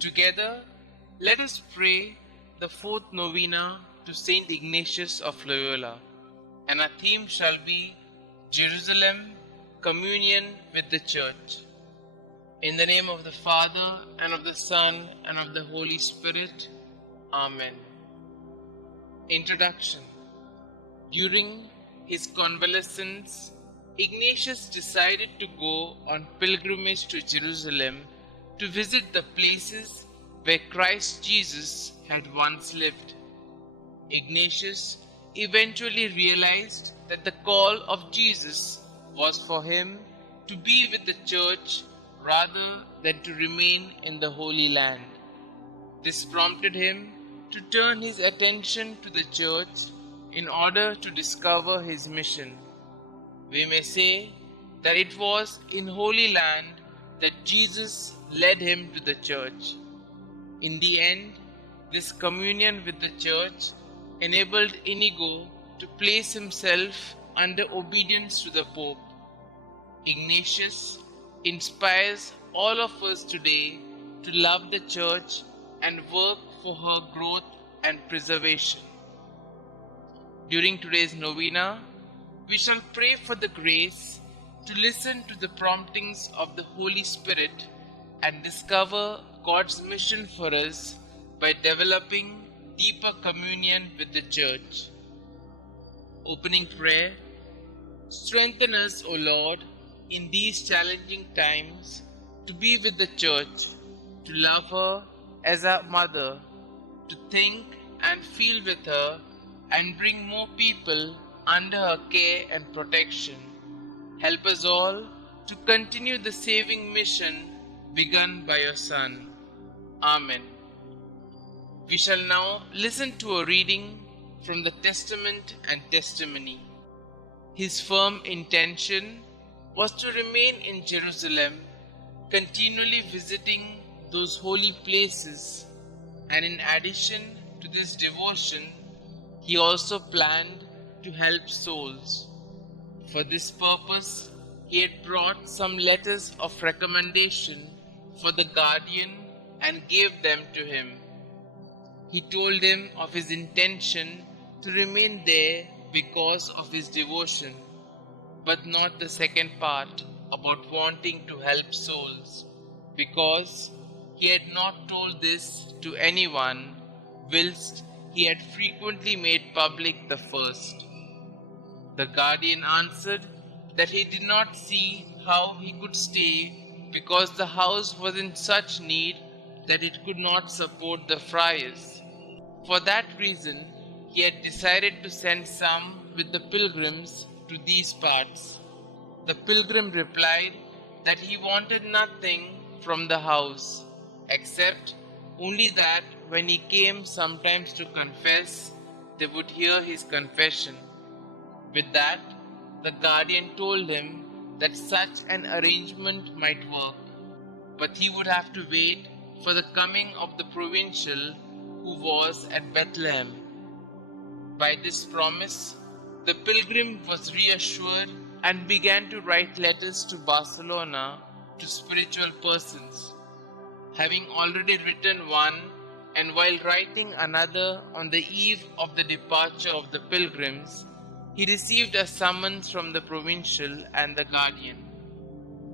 Together, let us pray the fourth novena to St Ignatius of Loyola, and our theme shall be Jerusalem, Communion with the Church. In the name of the Father, and of the Son, and of the Holy Spirit. Amen. Introduction. During his convalescence, Ignatius decided to go on pilgrimage to Jerusalem to visit the places where Christ Jesus had once lived. Ignatius eventually realized that the call of Jesus was for him to be with the church rather than to remain in the Holy Land. This prompted him to turn his attention to the church in order to discover his mission. We may say that it was in Holy Land that Jesus led him to the church. In the end, this communion with the church enabled Inigo to place himself under obedience to the Pope. Ignatius inspires all of us today to love the church and work for her growth and preservation. During today's novena, we shall pray for the grace to listen to the promptings of the Holy Spirit and discover God's mission for us by developing deeper communion with the Church. Opening prayer. Strengthen us, O Lord, in these challenging times to be with the Church, to love her as our mother, to think and feel with her, and bring more people under her care and protection. Help us all to continue the saving mission begun by your Son. Amen. We shall now listen to a reading from the Testament and Testimony. His firm intention was to remain in Jerusalem, continually visiting those holy places, and in addition to this devotion, he also planned to help souls. For this purpose, he had brought some letters of recommendation for the guardian and gave them to him. He told him of his intention to remain there because of his devotion, but not the second part about wanting to help souls, because he had not told this to anyone, whilst he had frequently made public the first. The guardian answered that he did not see how he could stay, because the house was in such need that it could not support the friars. For that reason, he had decided to send some with the pilgrims to these parts. The pilgrim replied that he wanted nothing from the house, except only that when he came sometimes to confess, they would hear his confession. With that, the guardian told him that such an arrangement might work, but he would have to wait for the coming of the provincial who was at Bethlehem. By this promise, the pilgrim was reassured and began to write letters to Barcelona to spiritual persons. Having already written one, and while writing another on the eve of the departure of the pilgrims, he received a summons from the provincial and the guardian.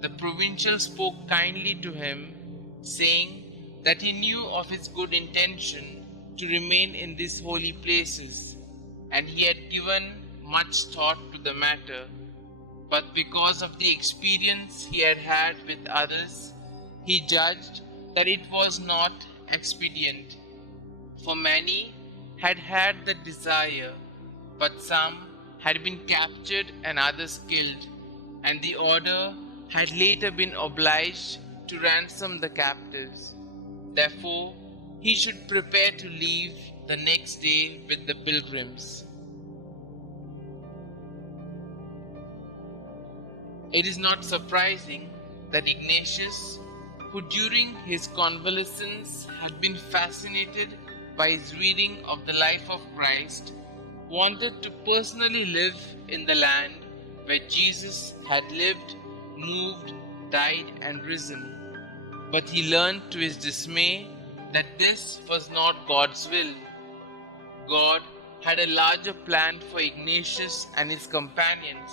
The provincial spoke kindly to him, saying that he knew of his good intention to remain in these holy places, and he had given much thought to the matter. But because of the experience he had had with others, he judged that it was not expedient. For many had had the desire, but some had been captured and others killed, and the order had later been obliged to ransom the captives. Therefore, he should prepare to leave the next day with the pilgrims. It is not surprising that Ignatius, who during his convalescence had been fascinated by his reading of the life of Christ, wanted to personally live in the land where Jesus had lived, moved, died, and risen. But he learned to his dismay that this was not God's will. God had a larger plan for Ignatius and his companions,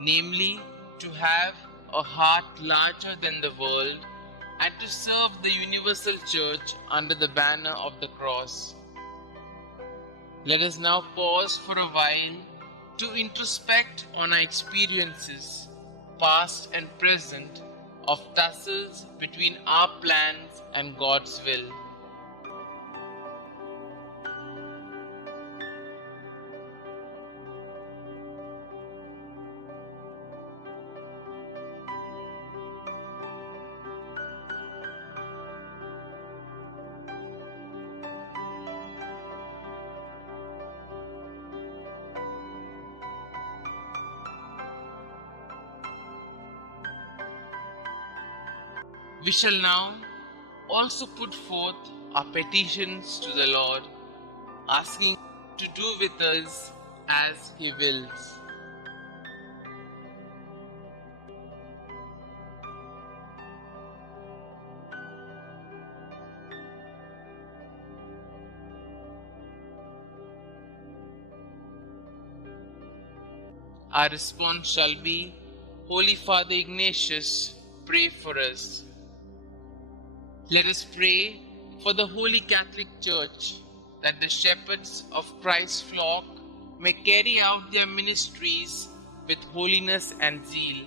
namely to have a heart larger than the world and to serve the universal church under the banner of the cross. Let us now pause for a while to introspect on our experiences, past and present, of tussles between our plans and God's will. We shall now also put forth our petitions to the Lord, asking to do with us as He wills. Our response shall be, Holy Father Ignatius, pray for us. Let us pray for the Holy Catholic Church, that the shepherds of Christ's flock may carry out their ministries with holiness and zeal.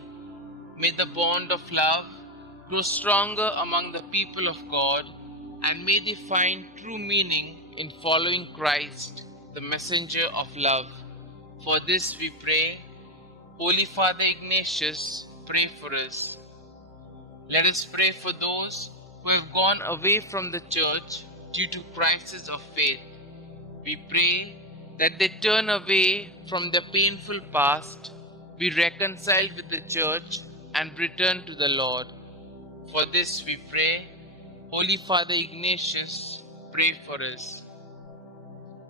May the bond of love grow stronger among the people of God, and may they find true meaning in following Christ, the messenger of love. For this we pray. Holy Father Ignatius, pray for us. Let us pray for those who have gone away from the church due to crisis of faith. We pray that they turn away from their painful past, be reconciled with the church, and return to the Lord. For this we pray. Holy Father Ignatius, pray for us.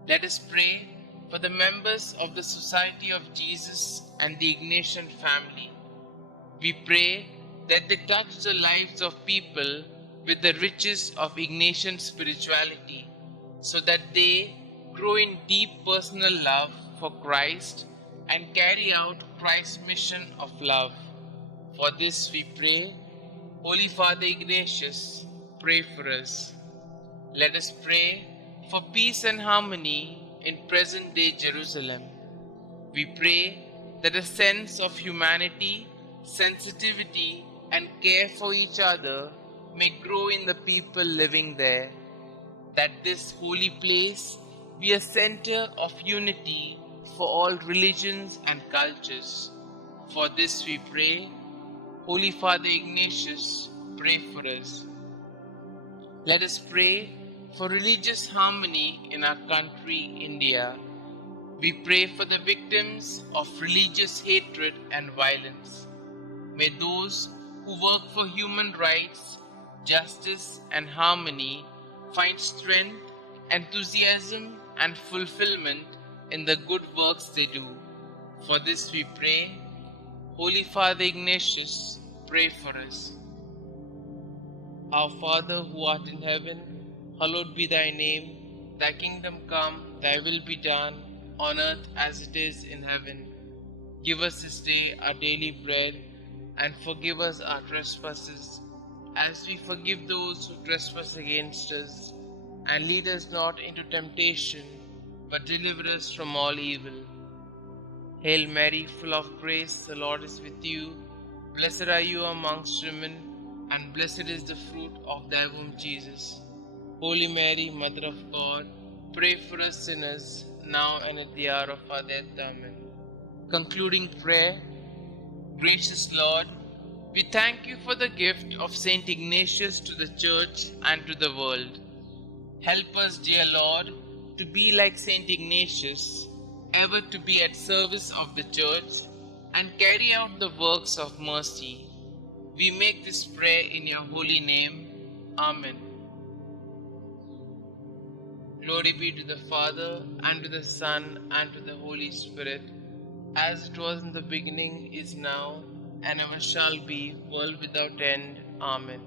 Let us pray for the members of the Society of Jesus and the Ignatian family. We pray that they touch the lives of people with the riches of Ignatian spirituality, so that they grow in deep personal love for Christ and carry out Christ's mission of love. For this we pray. Holy Father Ignatius, pray for us. Let us pray for peace and harmony in present-day Jerusalem. We pray that a sense of humanity, sensitivity, and care for each other may grow in the people living there, that this holy place be a center of unity for all religions and cultures. For this we pray. Holy Father Ignatius, pray for us. Let us pray for religious harmony in our country, India. We pray for the victims of religious hatred and violence. May those who work for human rights, justice, and harmony find strength, enthusiasm, and fulfillment in the good works they do. For this we pray. Holy Father Ignatius, pray for us. Our Father who art in heaven, hallowed be thy name. Thy kingdom come, thy will be done, on earth as it is in heaven. Give us this day our daily bread, and forgive us our trespasses, as we forgive those who trespass against us. And lead us not into temptation, but deliver us from all evil. Hail Mary, full of grace, the Lord is with you. Blessed are you amongst women, and blessed is the fruit of thy womb, Jesus. Holy Mary, Mother of God, pray for us sinners, now and at the hour of our death. Amen. Concluding prayer. Gracious Lord, we thank you for the gift of St Ignatius to the Church and to the world. Help us, dear Lord, to be like St Ignatius, ever to be at service of the Church and carry out the works of mercy. We make this prayer in your holy name. Amen. Glory be to the Father, and to the Son, and to the Holy Spirit, as it was in the beginning, is now, and ever shall be, world without end. Amen.